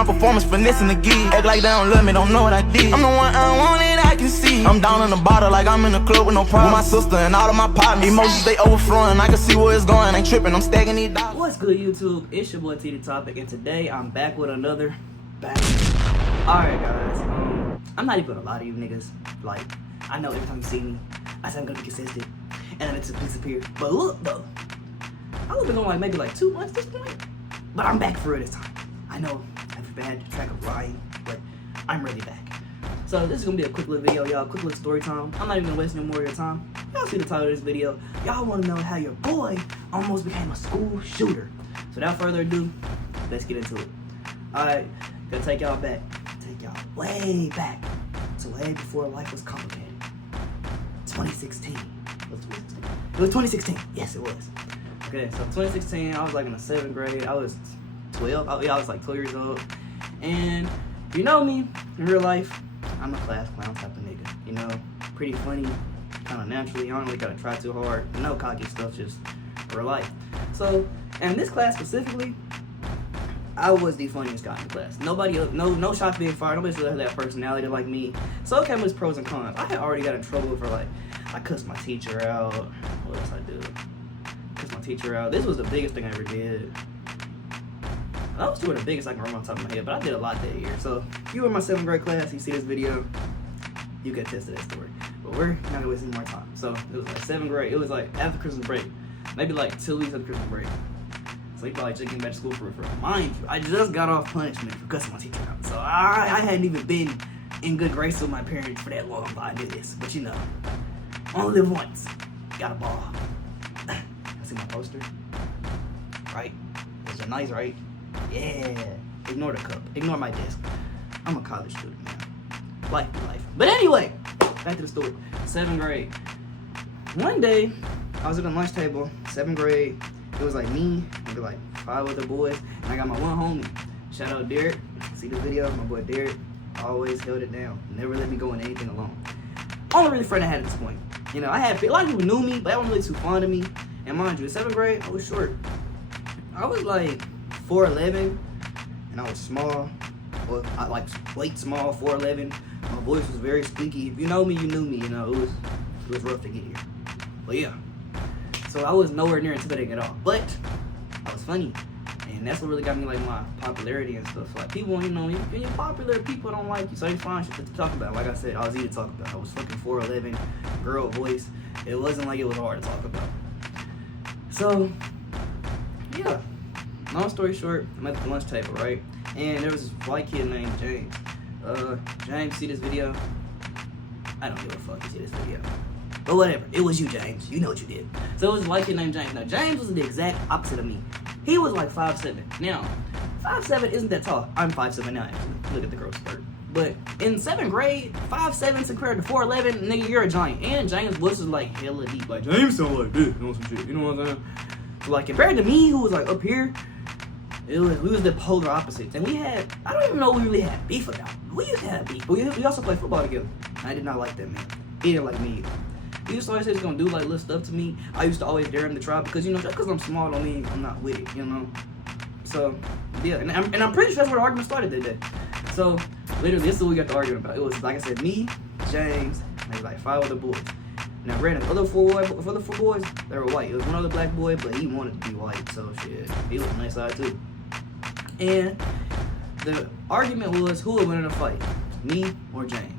my performance, finessing the gig. Act like they don't love me, don't know what I did. I'm the one I wanted, I can see. I'm down in the bottle like I'm in the club with no problem. With my sister and all of my partners. Emotions, they overflowing, I can see where it's going. Ain't tripping, I'm stacking these dollars. What's good, YouTube? It's your boy T The Topic, and today I'm back with another banger. Alright, guys. I'm not even gonna lie to you niggas. Like, I know every time you see me, I say I'm gonna be consistent, and then it just disappear. But look, though, I've been going like maybe like 2 months at this point, but I'm back for it this time. I know I've been track of lying, but I'm really back. So this is gonna be a quick little video, y'all. Quick little story time. I'm not even gonna waste no more of your time. Y'all see the title of this video. Y'all wanna know how your boy almost became a school shooter. So without further ado, let's get into it. Alright, gonna take y'all back. Take y'all way back to way before life was complicated. 2016. Was it 2016? It was 2016. Yes, it was. Okay, so 2016, I was like in the 7th grade. I was 12. I was like 12 years old. And you know me, in real life, I'm a class clown type of nigga. You know, pretty funny, kind of naturally. I don't really gotta try too hard. No cocky stuff, just real life. So, and this class specifically, I was the funniest guy in the class. Nobody else, no shots being fired. Nobody really had that personality like me. So it came with pros and cons. I had already got in trouble for like, I cussed my teacher out. What else I do? Cussed my teacher out. This was the biggest thing I ever did. That was two of the biggest I can remember on top of my head, but I did a lot that year. So if you were in my 7th grade class, you see this video, you get tested that story. But we're not gonna waste any more time. So it was like 7th grade. It was like after Christmas break, maybe like 2 weeks after Christmas break. So he probably just getting back to school for mind you, I just got off punishment for cussing my teacher out. So I hadn't even been in good grace with my parents for that long before I did this. But you know, only live once. Got a ball. I see my poster. Right? Those are nice, right? Yeah. Ignore the cup. Ignore my desk. I'm a college student, man. Life be life. But anyway, back to the story. 7th grade. One day, I was at the lunch table, 7th grade. It was like me, maybe like 5 other boys, and I got my one homie. Shout out Derek. See the video? My boy Derek always held it down. Never let me go in anything alone. Only really friend I had at this point. You know, I had a lot of people knew me, but they weren't really too fond of me. And mind you, in 7th grade, I was short. I was like 4'11", and I was small. Well, I like weight small, 4'11". My voice was very squeaky. If you know me, you knew me. You know, it was rough to get here. But yeah. So I was nowhere near intimidating at all, but I was funny, and that's what really got me like my popularity and stuff. So, like people, you know, when you're popular, people don't like you, so they find shit to talk about. Like I said, I was easy to talk about. I was fucking 4'11", girl voice. It wasn't like it was hard to talk about. So yeah, long story short, I'm at the lunch table, right? And there was this white kid named James. James, see this video? I don't give a fuck you see this video. But whatever, it was you, James. You know what you did. So it was a white kid named James. Now, James was the exact opposite of me. He was like 5'7". Now, 5'7" isn't that tall. I'm 5'7" now, actually. Look at the growth spurt. But in 7th grade, 5'7" compared to 4'11", nigga, you're a giant. And James' voice was like hella deep. Like, James sound like this, you know some shit. You know what I'm saying? So, like, compared to me, who was like up here, we was the polar opposites. And we had, I don't even know what we really had beef about. We used to have beef. But we also played football together. I did not like that man. He didn't like me either. He used to always say he's gonna do like little stuff to me. I used to always dare him to try because, you know, just because I'm small don't mean I'm not with it, you know. So yeah, and I'm pretty sure that's where the argument started that day. So literally, this is what we got to arguing about. It was like I said, me, James, maybe like 5 other boys. Now granted, the other four boys, they were white. It was one other black boy, but he wanted to be white, so shit, he was on that side too. And the argument was who would win in a fight, me or James.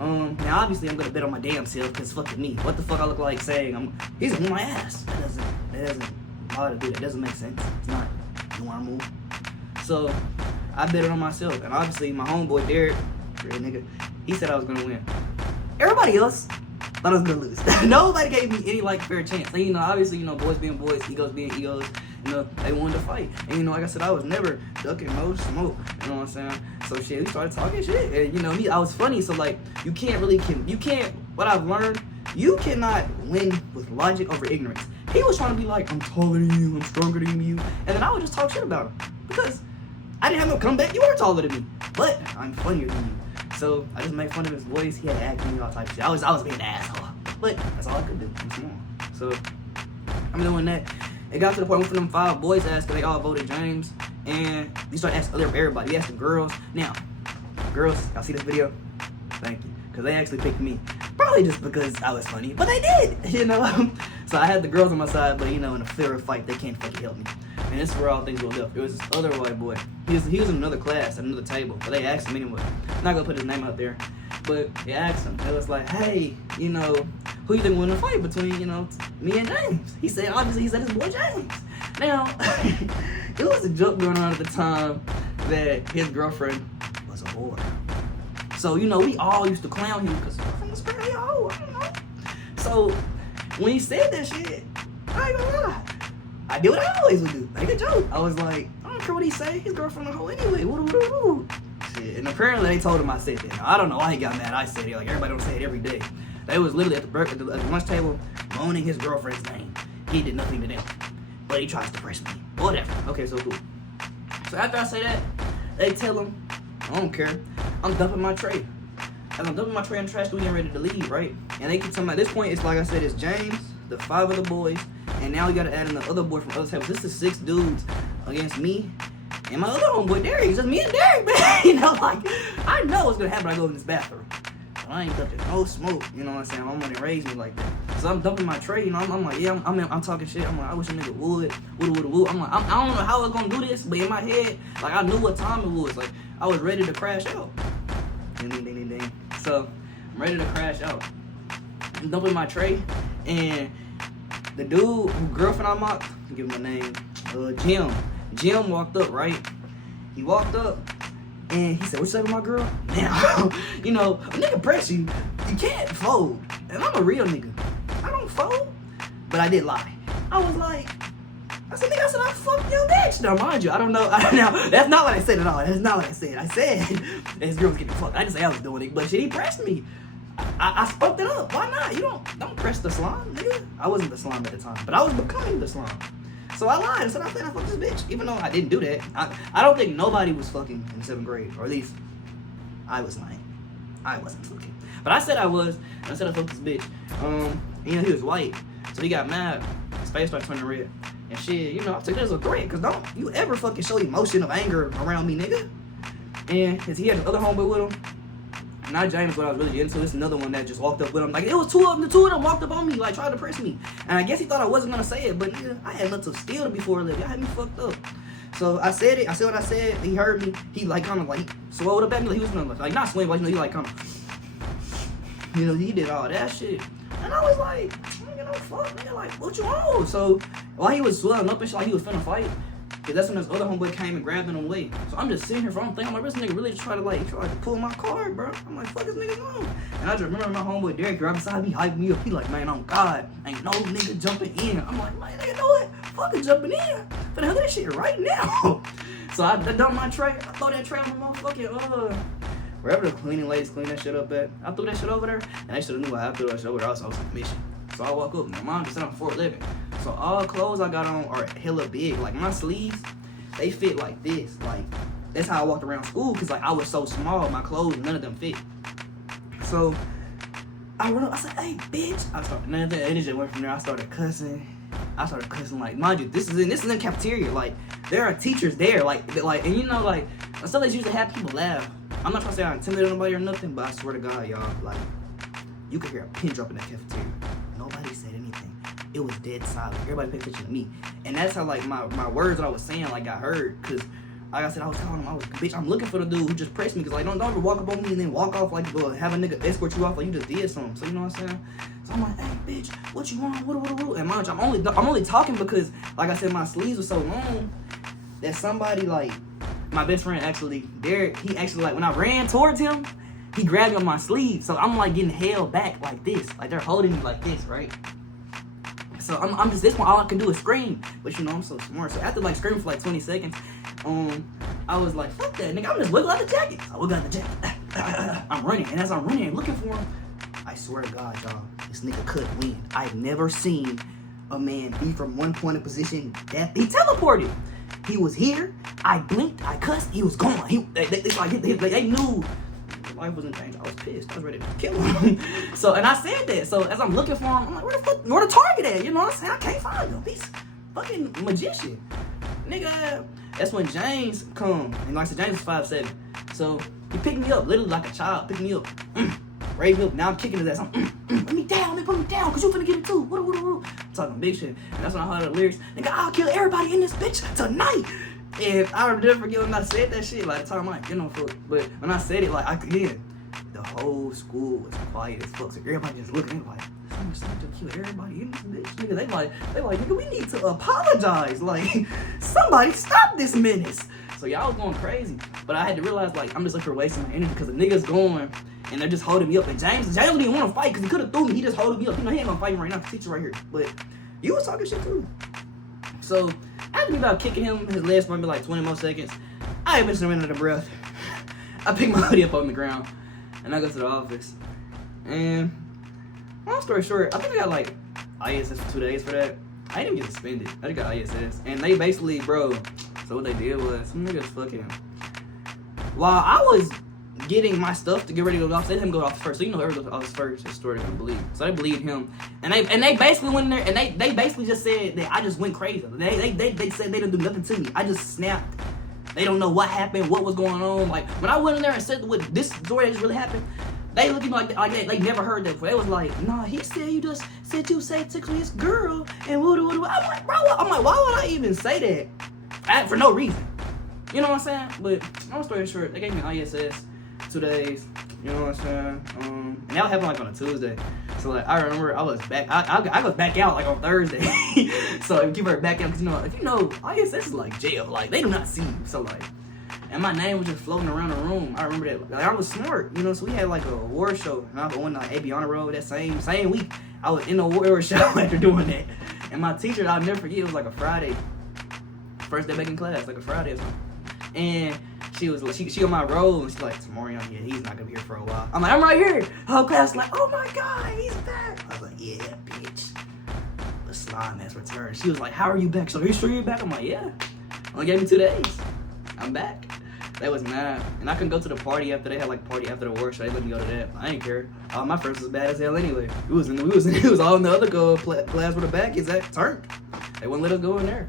Now obviously I'm gonna bet on my damn self because fucking me. What the fuck I look like saying he's gonna win my ass? That doesn't how to do that. Doesn't make sense. It's not normal. So I bet it on myself, and obviously my homeboy Derek, real nigga, he said I was gonna win. Everybody else thought I was gonna lose. Nobody gave me any like fair chance. And, you know, obviously, you know, boys being boys, egos being egos. You know, they wanted to fight. And, you know, like I said, I was never ducking no smoke. You know what I'm saying? So, shit, we started talking shit. And, you know, me, I was funny. So, like, what I've learned, you cannot win with logic over ignorance. He was trying to be like, I'm taller than you, I'm stronger than you. And then I would just talk shit about him. Because I didn't have no comeback. You were taller than me. But I'm funnier than you. So, I just made fun of his voice. He had to act me all type of shit. I was being an asshole. But that's all I could do. I'm small. So, I'm doing that. It got to the point where them 5 boys asked, they all voted James. And he started asking everybody. He asked the girls. Now, girls, y'all see this video? Thank you. Because they actually picked me. Probably just because I was funny. But they did, you know. So I had the girls on my side, but you know, in a fair fight, they can't fucking help me. And this is where all things go left. It was this other white boy. He was in another class at another table. But they asked him anyway. I'm not gonna put his name out there. But they asked him. It was like, hey, you know, who you think won the fight between, you know, me and James? He said, obviously, he said his boy James. Now, it was a joke going on at the time that his girlfriend was a whore. So, you know, we all used to clown him because his girlfriend was pretty old, I don't know. So, when he said that shit, I ain't gonna lie. I did what I always would do. Make a joke. I was like, I don't care what he say. His girlfriend a hoe anyway. Woo. Shit. And apparently they told him I said that. Now, I don't know why he got mad. I said it. Like, everybody don't say it every day. They was literally at the lunch table moaning his girlfriend's name. He did nothing to them. But he tries to press me. Whatever. Okay, so cool. So after I say that, they tell him, I don't care. I'm dumping my tray. As I'm dumping my tray in the trash, we getting ready to leave, right? And they keep telling me, at this point, it's like I said, it's James, the 5 other boys, and now you gotta add in the other boy from other tables. This is 6 dudes against me and my other homeboy, Derek. It's just me and Derek, man. You know, like, I know what's gonna happen when I go in this bathroom. But I ain't dumping no smoke, you know what I'm saying? My mama didn't raise me like that. So I'm dumping my tray, you know, I'm like, yeah, I'm talking shit. I'm like, I wish a nigga would. I'm like, I don't know how I was gonna do this, but in my head, like, I knew what time it was. Like, I was ready to crash out. Ding, ding, ding, ding, ding. So, I'm ready to crash out. I'm dumping my tray, and the dude who girlfriend I mocked, I'll give him a name, Jim. Jim walked up, right? He walked up, and he said, what you say to my girl? Now, you know, a nigga press you, you can't fold. And I'm a real nigga. I don't fold, but I did lie. I was like, I said, I fucked your bitch. Now, mind you, I don't know. Now, that's not what I said at all. That's not what I said. I said his girl was getting fucked. I didn't say I was doing it, but shit, he pressed me. I spoke it up. Why not? You don't press the slime, nigga. I wasn't the slime at the time, but I was becoming the slime. So I lied. I said, I fucked this bitch, even though I didn't do that. I don't think nobody was fucking in 7th grade, or at least I was lying. I wasn't fucking. But I said I was, and I said I fucked this bitch. You know, he was white, so he got mad. His face started turning red. And shit, you know, I took it as a threat, because don't you ever fucking show emotion of anger around me, nigga. And he had the other homeboy with him. Not James, what I was really into. This another one that just walked up with him. Like, it was two of them walked up on me, like, tried to press me. And I guess he thought I wasn't gonna say it, but nigga, I had enough to steal before I left. Y'all had me fucked up. So I said it. I said what I said. He heard me. He, like, kind of, like, swelled up at me. Like, he was gonna, like, not swing, but, you know, he, like, kind of, you know, he did all that shit. And I was like, nigga, no fuck, nigga, like, what you on? So while he was swelling up and shit, like he was finna fight, cause that's when this other homeboy came and grabbed him away. So I'm just sitting here for I'm thinking, I'm like, this nigga really try to pull my card, bro. I'm like, fuck this nigga on. And I just remember my homeboy Derek grabbed beside me, hyped me up. He like, man, on God, ain't no nigga jumping in. I'm like, man, nigga, know what? Fucking jumping in. But hell that shit right now. So I dumped my tray. I throw that tray on my motherfucking wherever the cleaning ladies clean that shit up at. I threw that shit over there, and they should have knew I threw that shit over there. I was on mission. So I walk up, my mom just said I'm 4'11". So all clothes I got on are hella big. Like my sleeves, they fit like this. Like that's how I walked around school, cause like I was so small, my clothes, none of them fit. So I run up, I said, hey bitch. I started, and then it just went from there. I started cussing, like, mind you, this is in the cafeteria. Like there are teachers there, like, and you know, like stuff that used to have people laugh. I'm not trying to say I intimidated nobody or nothing, but I swear to God, y'all, like, you could hear a pin drop in that cafeteria. Nobody said anything. It was dead silent. Everybody paid attention to me. And that's how, like, my words that I was saying, like, got heard. Because, like I said, I was telling him, bitch, I'm looking for the dude who just pressed me. Because, like, don't ever walk up on me and then walk off like you have a nigga escort you off like you just did something. So, you know what I'm saying? So, I'm like, hey, bitch, what you want? What? And mind you, I'm only talking because, like I said, my sleeves were so long that somebody, like, my best friend actually, Derek, he actually, like, when I ran towards him, he grabbed me on my sleeve. So I'm like getting held back like this. Like they're holding me like this, right? So I'm just, this one, all I can do is scream. But you know, I'm so smart. So after like screaming for like 20 seconds, I was like, fuck that, nigga. I'm just wiggle out the jacket. I wiggle out the jacket. I'm running. And as I'm running and looking for him, I swear to God, dog, this nigga could win. I've never seen a man be from one point of position that he teleported. He was here. I blinked. I cussed. He was gone. They knew life was in danger. I was pissed. I was ready to kill him. So, and I said that. So as I'm looking for him, I'm like, where the target at? You know what I'm saying? I can't find him. He's fucking magician. Nigga, that's when James come. And like I said, James is 5'7". So he picked me up, literally like a child, picked me up. Raised me up, now I'm kicking his ass. Put me down, man, put me down, cause you finna get it too. I'm talking big shit. And that's when I heard the lyrics. Nigga, I'll kill everybody in this bitch tonight. And I never forget when I said that shit. Like, the time I ain't get no fuck. But when I said it, like, the whole school was quiet as fuck. So everybody just looking like, somebody to kill everybody in this bitch. Nigga, they like, nigga, we need to apologize. Like, somebody stop this menace. So y'all was going crazy. But I had to realize, like, I'm just looking for wasting my energy because the niggas going and they're just holding me up. And James didn't want to fight because he could have threw me. He just holding me up. You know, he ain't gonna fight me right now. The teacher right here. But you was talking shit too. So after me about kicking him, his legs might be like 20 more seconds. I ain't been under the breath. I pick my hoodie up on the ground and I go to the office. And long story short, I think I got like ISS for 2 days for that. I didn't even get suspended. I just got ISS. And they basically, bro, so what they did was, some niggas fucking, while I was getting my stuff to get ready to go off, they let him go off first. So you know whoever goes off first, his story gonna believe. So they believed him. And they basically went in there and they basically just said that I just went crazy. They said they didn't do nothing to me. I just snapped. They don't know what happened, what was going on. Like, when I went in there and said what this story that just really happened, they looked at me like they never heard that before. They was like, nah, he said you just said you say to his girl and woo. I'm like, bro, why would I even say that? For no reason. You know what I'm saying? But long story short, they gave me ISS 2 days. You know what I'm saying? And that happened like on a Tuesday. So like I remember I was back. I was back out like on Thursday. So if you were back out, because if you know ISS is like jail. Like they do not see you. So like, and my name was just floating around the room. I remember that. Like I was smart, so we had like a award show, and I won like AB Honor Roll that same week. I was in the award show after doing that, and my teacher, I'll never forget, it was like a Friday, first day back in class, like a Friday or something, and she was she on my roll, and she's like, Tamarion, yeah, he's not gonna be here for a while. I'm like, I'm right here. Whole class like, oh my god, he's back. I was like, yeah, bitch. The slime has returned. She was like, how are you back? So are you sure you're back? I'm like, yeah. Only gave me 2 days. I'm back. They was mad. And I couldn't go to the party after they had like party after the award show. They let me go to that. I didn't care. My first was bad as hell anyway. It was all in the other class where the back is at turned. They wouldn't let us go in there.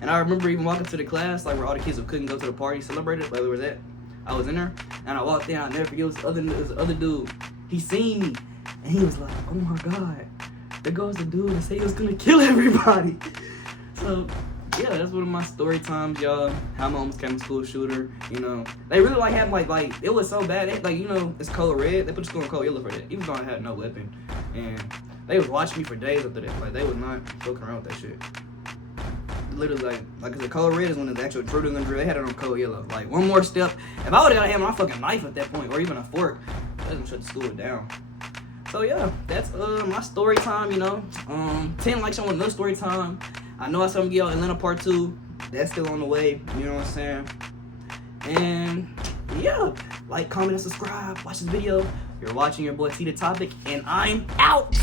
And I remember even walking to the class, like where all the kids who couldn't go to the party celebrated, like we was at. I was in there and I walked in, I never forget, this other dude. He seen me and he was like, oh my god, there goes the dude that said he was gonna kill everybody. So yeah, that's one of my story times, y'all. How my almost became a school shooter. They really like having like it was so bad. It's code red. They put the school in code yellow for that, even though I had no weapon. And they was watching me for days after that. Like they was not fucking around with that shit. Literally, like the code red is when the actual intruder gonna drill. They had it on code yellow. Like one more step, if I would've got a hammer, my fucking knife at that point, or even a fork, that doesn't shut the school down. So yeah, that's my story time. 10 likes on another story time. I know I saw him get out Atlanta Part 2. That's still on the way. You know what I'm saying? And yeah, like, comment, and subscribe. Watch this video. You're watching your boy T The Topic, and I'm out.